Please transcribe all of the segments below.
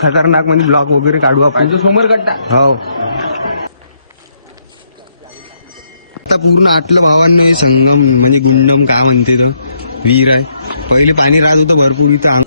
खतरनाक म्हणजे ब्लॉग वगैरे काढू आपण समोर कट्टा हो. आता पूर्ण आटलं भावांना हे संगम म्हणजे गुंडम काय म्हणते तर विहीर आहे. पहिले पाणी राहत होतं भरपूर इथं.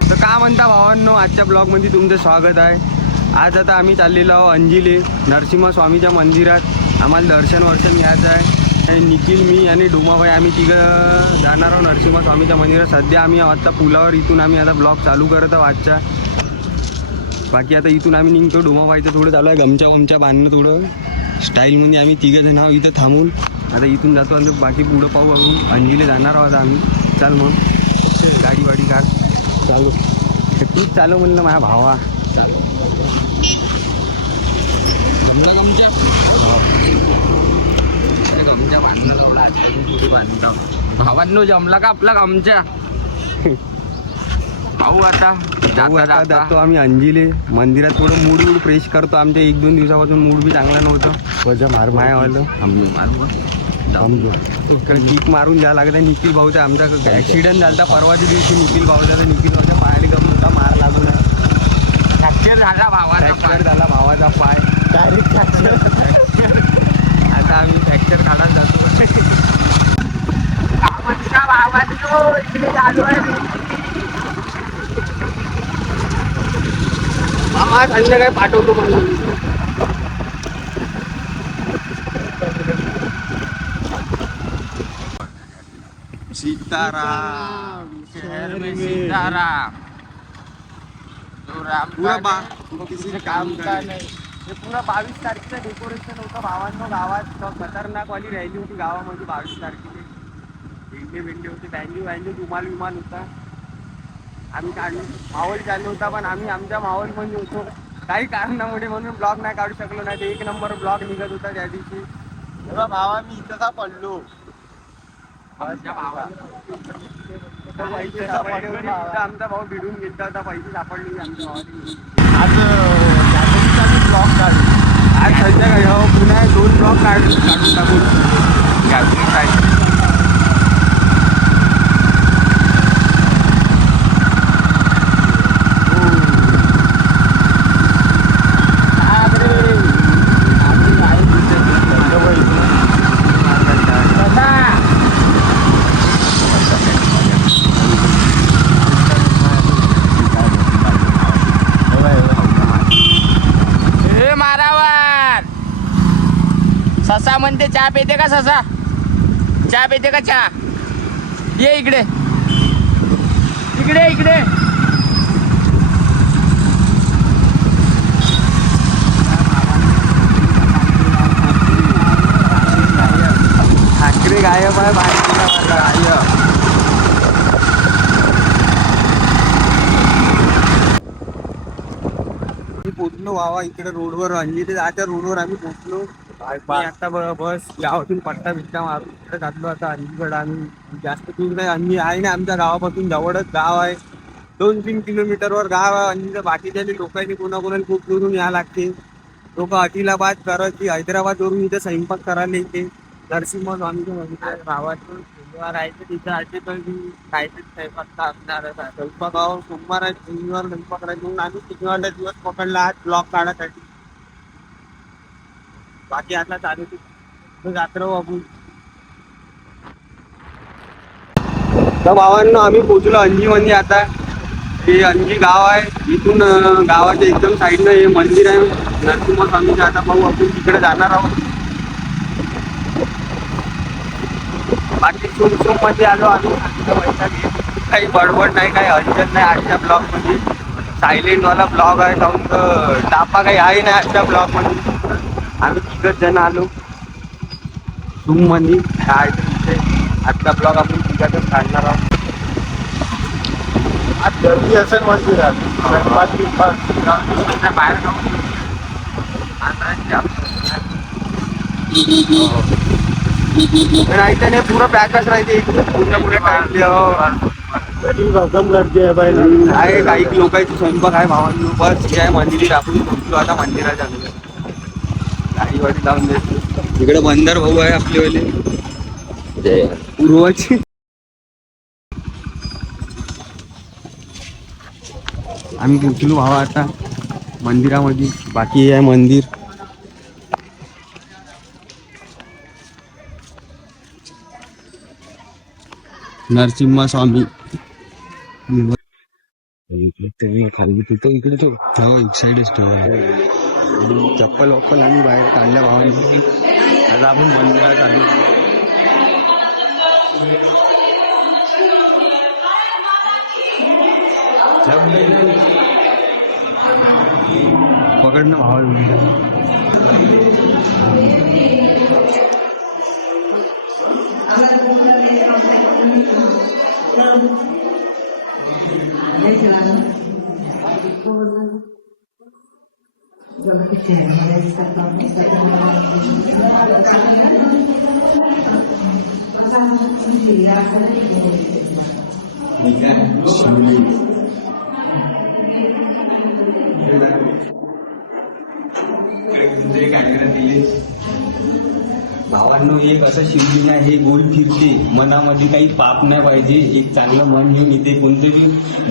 तर काय म्हणता भावांनो, आजच्या ब्लॉग मध्ये तुमचं स्वागत आहे. आज आता आम्ही चाललेलो आहोत अंजिले नरसिंह स्वामीच्या मंदिरात. आम्हाला दर्शन घ्यायचं आहे. निखिल, मी आणि डोमाभाई आम्ही तिघं जाणार आहोत नरसिंह स्वामीच्या मंदिरात. सध्या आम्ही आता पुलावर इथून आम्ही आता ब्लॉग चालू करत आहोत आजच्या. बाकी आता इथून आम्ही निघतो. डोमाभाईचं थोडं चालू आहे गमच्या बांधणं थोडं स्टाईलमध्ये. आम्ही तिघं जण आहोत इथं थांबून. आता इथून जातो आणि बाकी पुढं पाहू आपण. अंजिले जाणार आहोत आम्ही. चाल मग गाडी कार चालू. तूच चालू म्हणलं माझ्या भावा. भावांनो जमला का आपला गमच्या. पाहू आता जातो आम्ही अंजिले मंदिरात. थोडं मूड फ्रेश करतो. आमच्या 1-2 दिवसापासून मूड बी चांगला नव्हतं. मायावालं इकडे किक मारून द्यावं लागत. निखिल भाऊचा आमचा ॲक्सिडेंट झाला परवाच्या दिवशी. निखिल भाऊचा पायाला गम होता, मार लागून फ्रॅक्चर झाला भावाचा पाय डायरेक्ट. आता आम्ही फ्रॅक्चर काढायला जातो. संध्याकाळी पाठवतो मला. सीताराम शहर में सीताराम किसी काम का नाही. हे पुरा 22 तारखेचं डेकोरेशन होतं भावांनो गावात. खतरनाक वाली रॅली होती गावामध्ये 22 तारखेला. भेंडे होते, बँजू विमान होता. आम्ही काढलो. माहोल चालू होता पण आम्ही आमच्या माहोलमध्ये होतो. काही कारणामुळे म्हणून ब्लॉग नाही काढू शकलो नाही. ते 1 नंबर ब्लॉग निघत होता त्या दिवशी. भावा मी इथं का पडलो. आमचा भाऊ भिडून घेतला होता. पैसे सापडले आमच्या भावाने. आज ब्लॉग काढू. आज संध्याकाळी पुन्हा 2 ब्लॉग काढून टाकून गॅदरिंग साईड. ससा म्हणते चहा पेते का ससा. चहा पेते का चहा. ये इकडे ठाकरे गायब आहे बाहेर. पोचलो वावा इकडे रोडवर. अंजिले जायच्या रोडवर आम्ही पोचलो. आता बस गावातून पट्टा मारून इकडे जातलो आता अंजीकडे. आम्ही जास्त दूर नाही. अंजी आहे ना आमच्या गावापासून जवळच गाव आहे. 2-3 किलोमीटरवर गाव आहे अंजीचं. बाकीच्या लोकांनी कोणाकोणाला खूप दुरून यावं लागते. लोक आदिलाबाद, कराची, हैदराबाद वरून इथे स्वयंपाक करायला येते. नरसिंह स्वामीच्या मंदिरात गावातून शनिवार आहे तर तिथं आधी पण काहीतरी स्वयंपाक असणार. स्वयंपाक सोमवार आहे, शनिवार स्वयंपाक राहते म्हणून आम्ही शनिवारला दिवस पकडला आज ब्लॉग काढायसाठी. बाकी आता चालू जात्र आपण. तर भावांनो आम्ही पोचलो अंजी मध्ये. आता हे अंजी गाव आहे. इथून गावाच्या एकदम साईडला हे मंदिर आहे नरसिंह स्वामीचं. आता पाहू आपण तिकडे जाणार आहोत. बाकी सुम मध्ये आलो आम्ही. काही बडबड नाही, काही हलचल नाही आजच्या ब्लॉग मध्ये. सायलेंट वाला ब्लॉग आहे. जाऊन तापा काही आहे नाही आजच्या ब्लॉग मध्ये. आम्ही 3 जण आलो रूम मध्ये. काय आजचा ब्लॉग आपण 3घातच काढणार आहोत. आज गर्दी असेल मंदिरात. बाहेर जाऊन राहायचं नाही. पुरं पॅकच राहते पूर्ण गर्दी आहे. काही लोकांची स्वयंपाक आहे भावांनो. बस आहे मंदिर. आपण पोचलो आता मंदिराच्या. गाडी वाडी लावून देतो. इकडे बंदर भाऊ आहे आपलेवाले पूर्वाची. आम्ही पोचलो भावा आता मंदिरामध्ये. बाकी आहे मंदिर. नरसिंह स्वामी खाली तिथं इकडे तो ठेवा एक साईडच ठेवा. चप्पल वप्पल आम्ही बाहेर काढल्या भावांनी. आता आपण मंदिरात आलो. पकडणं भावा. भावांनो एक असं शिवलिंग आहे, हे गोल फिरते. मनामध्ये काही पाप नाही पाहिजे. एक चांगलं मन घेऊन इथे कोणतरी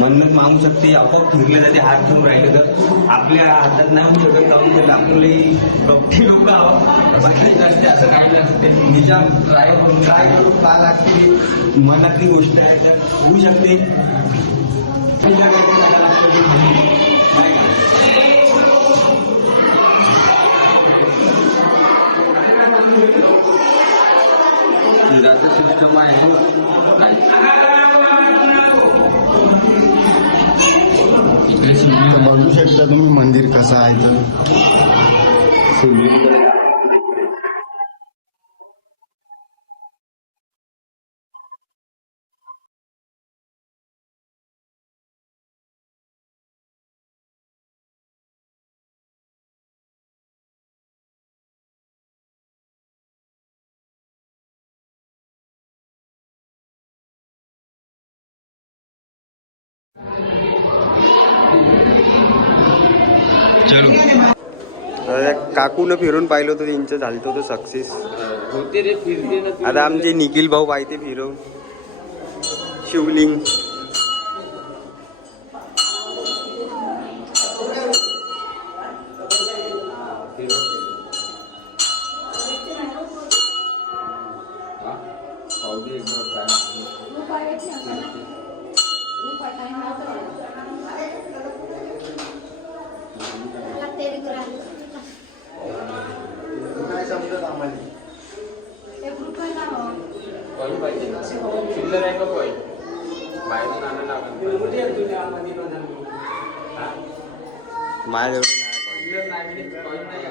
मन्नत मागू शकते. आपोआप फिरले जाते. हात ठेवून राहिले तर आपल्या हातात नाही होऊ शकत. जाऊन आपले प्रत्येक लोक बाकी नसते असं काही नसते. निजा ट्राय करून काय करू का लागते मनातली गोष्ट आहे तर होऊ शकते. सिस्टम आहे. बघू शकता तुम्ही मंदिर कसं आहे तर. चलो काकून फिरून पाहिलं होतं त्यांचं झालं होतं सक्सेस होते रे फिरते ना. आता आमचे निखिल भाऊ पाहिजे फिरवून शिवलिंग. चिल्लर आहे का कोण बाहेरून आणायला लागेल. माझ्या चिल्लर नाही कॉइन नाही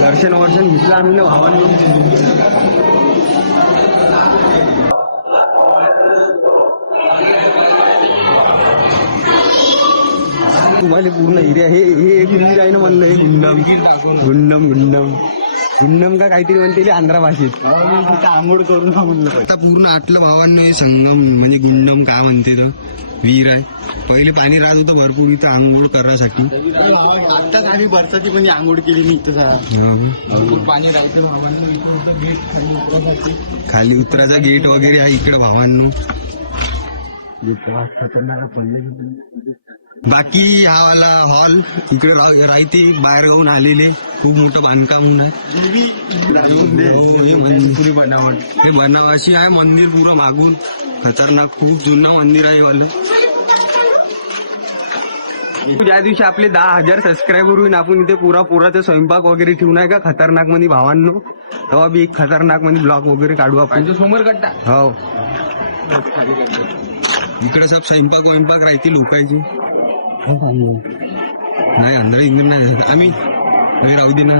दर्शन वर्शन घेतलं आम्ही ना भावांनी. तुम्हाला पूर्ण एरिया हे एक मंदिर आहे ना म्हणलं. हे गुंडम गुंडम गुंडम गुंडम का काहीतरी म्हणते आंध्रा भाषेत. आंघोळ करून म्हणलं. आता पूर्ण आटलं भावांनी. हे संगम म्हणजे गुंडम काय म्हणते तर विहीर आहे. पहिले पाणी राहत होतं भरपूर इथं आंघोळ करण्यासाठी. आत्ताच आम्ही बरसाची पण आंघोळ केली मी इथं. भरपूर पाणी राहायचं. खाली उतरायचा गेट वगैरे आहे इकडे भावांनो. बाकी हा वाला हॉल इकडे राहते बाहेर गावून आलेले. खूप मोठं बांधकाम आहे. हे बनावाशी आहे मंदिर पुरं मागून. खतरनाक खूप जुना मंदिर आहे वालं. ज्या दिवशी आपले 10,000 सबस्क्रायबर होईल आपण इथे पुराचा स्वयंपाक वगैरे ठेवून आहे का खतरनाक मध्ये भावांनो. तेव्हा बी एक खतरनाक मध्ये ब्लॉग वगैरे काढू आपण. समोर कट्टा हो इकडे सब स्वयंपाक राहते लोकांची. नाही अंधळ इंधन नाही आम्ही नाही राहू दे ना.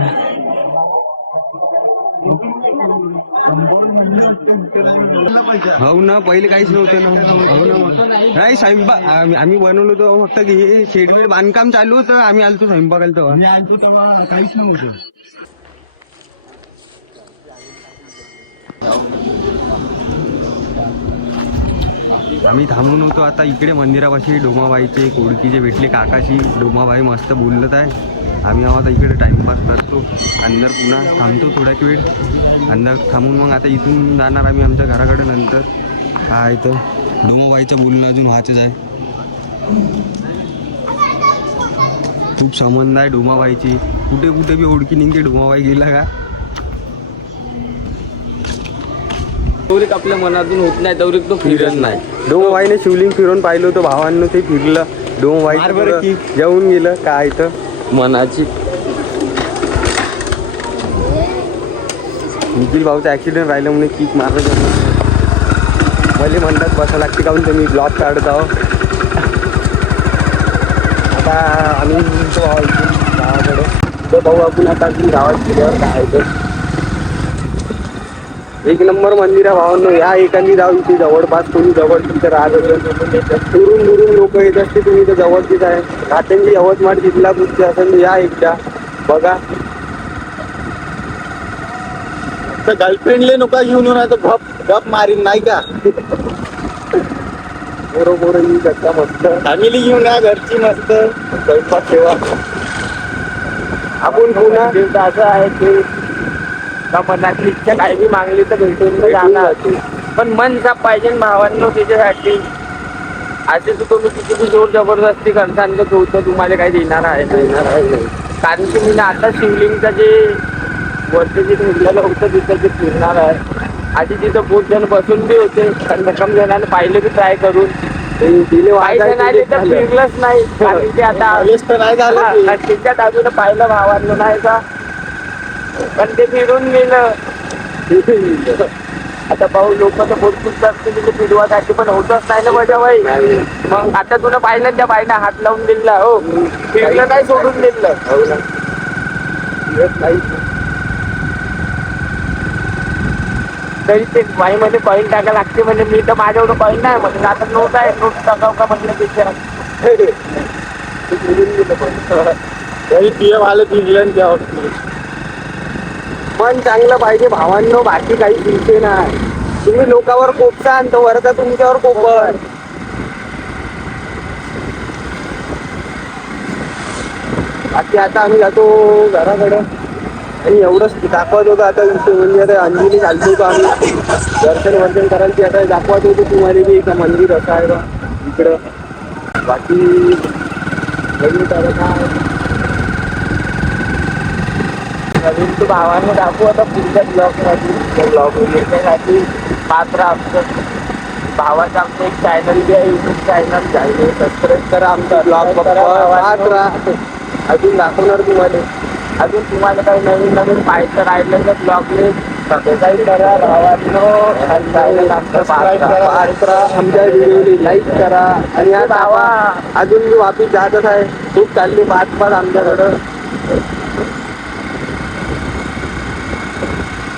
हो ना पहिले काहीच नव्हतं ना. हो ना नाही स्वयंपाक आम्ही बनवलो होतो फक्त हे शेडवेड बांधकाम चालू होतं. आम्ही आलतो स्वयंपाकाला तेव्हा काहीच नव्हतं. आम्ही थांबून होतो आता इकडे मंदिरापाशी. डोमाबाईचे ओळखीचे भेटले काकाशी. डोमाबाई मस्त बोलत आहे. आम्ही आता इकडे टाइमपास करतो. अंदर पुन्हा थांबतो थोड्या वेळ. अंदर थांबून मग आता इथून जाणार आम्ही आमच्या घराकडे. नंतर काय तर डोमाबाईचं बोलणं अजून व्हायचंच आहे. खूप संबंध आहे डोमाबाईची. कुठे कुठे बी ओळखी निघते. डोमाबाई गेला का तोरिक आपल्या मनातून होत नाही तोरिक तो फिरत नाही. डोमाबाईने शिवलिंग फिरून पाहिलं होतं भावांनो. ते फिरलं. डोमाबाई जाऊन गेलं काय तर मनाची. निखिल भाऊचा ऍक्सिडेंट राहिलं म्हणून किक मारलं. मला म्हणतात बसा लागते काहून तुम्ही ब्लॉग काढत आहो. आता आम्ही गावाकडे तो भाऊ आपण आता गावात गेल्यावर काय तर एक नंबर मंदिर आहे भावांनो. या एखादी जाऊ इथे जवळपास कोणी जवळ तिथं राहत असेल. दुरून दुरून लोक येत असते. तुम्ही इथं जवळचीच आहे. घाटंजी यवतमाळ जिल्हा कुठचे असेल या एकदा बघा. गर्लफ्रेंडले नका घेऊन येऊन आता गप मारीन नाही का. बरोबर ही गप्पा मस्त. फॅमिली घेऊन या घरची मस्त स्वयंपाक ठेवा. आपण पुन्हा असं आहे की मनातली इच्छा काही बी मागली तर भेटून जाणार. पण मन साफ पाहिजे भावांनो त्याच्यासाठी. असे तर तुम्ही किती बी जोर जबरदस्ती करताना तो तुम्हाला काही देणार आहे नाही. कारण की मी आता शिवलिंगचं जे वरती जे ठेवलेलं होतं तिथं ते फिरणार आहे. आधी तिथं बहुत जण बसून बी होते. रक्कम जणांनी पाहिलं बी ट्राय करून. काही जणांनी तर फिरलंच नाही. कारण की आता नाही झालं. त्याच्या बाजूला पाहिलं भावांनो नाही का. पण ते फिरून गेलं. आता भाऊ लोक तर भरपूर तिथे फिरवासाठी पण होतच नाही ना मजा बाई. मग आता तुला पाहिलं त्या बाईनं हात लावून दिला. हो फिरलं काय सोडून दिलं. तरी ते बाईमध्ये कॉईन टाका लागते म्हणजे मी तर माझ्याकडं कॉईन नाही म्हणजे आता नोट आहे. नोट टाकाव का म्हटलं त्याच्या तरी पीएम आलं इंग्लंड त्या मन चांगलं पाहिजे भावांनो. बाकी काही विषय नाही. तुम्ही लोकांवर कोपता आणि तो वरचा तुमच्यावर कोपल. बाकी आता आम्ही जातो घराकडं. आणि एवढंच दाखवत होतं आता विषय म्हणजे आता अंजली चालतो होतो आम्ही दर्शन करायची. आता दाखवत होतो तुम्हाला बी एक मंदिर असं आहे बा इकडं. बाकी नवीन तू भावांना दाखवू आता पुढच्या ब्लॉग येण्यासाठी पात्र आमचं भावाचं आमचं एक चॅनल बी आहे. युट्यूब चॅनल सबस्क्राईब करा. आमचा ब्लॉग बघा. अजून दाखवणार तुम्हाला. अजून तुम्हाला काही नवीन पाहायचं राहिलं तर ब्लॉगले सबस्क्राईब करा. भावांनो आमच्या व्हिडिओ लाईक करा. आणि हा भावा अजून मी वापिस जातच आहे. खूप चालली पाच आमच्याकडं.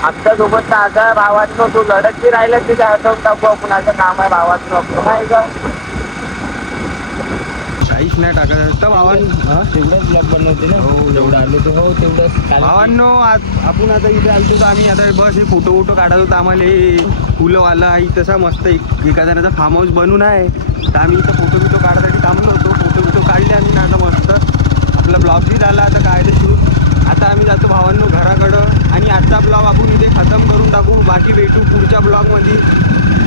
आमच्यासोबत आता भावांनो तो लढत बी राहिला तिथे हटवून टाकू आपण. असं काम आहे भावांनो आपलं नाही का. काहीच नाही टाकायचं तर भावांनो. तेवढंच ब्लॉग बनवते ना. हो जेवढं आलो ते हो तेवढंच भावांनो. आपण आता इथे आलतो तर आम्ही आता बस हे फोटो काढत होतो. आम्हाला हे फुलंवाला तसा मस्त एखाद्याचा फार्म हाऊस बनून आहे. तर आम्ही इथं फोटो काढायसाठी थांबलो होतो. फोटो काढले आम्ही आता मस्त. आपला ब्लॉग बी झाला आता काय ते शूट. आता आम्ही जातो भावांनो घराकडं. आणि आजचा ब्लॉग आपण इथे खतम करून टाकू. बाकी भेटू पुढच्या ब्लॉगमध्ये.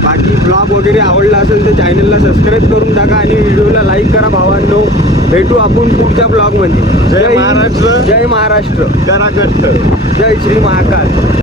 बाकी ब्लॉग वगैरे आवडला असेल तर चॅनलला सबस्क्राईब करून टाका आणि व्हिडिओला लाईक करा भावांनो. भेटू आपण पुढच्या ब्लॉगमध्ये. जय महाराष्ट्र. जय महाराष्ट्र. करा कष्ट. जय श्री महाकाल.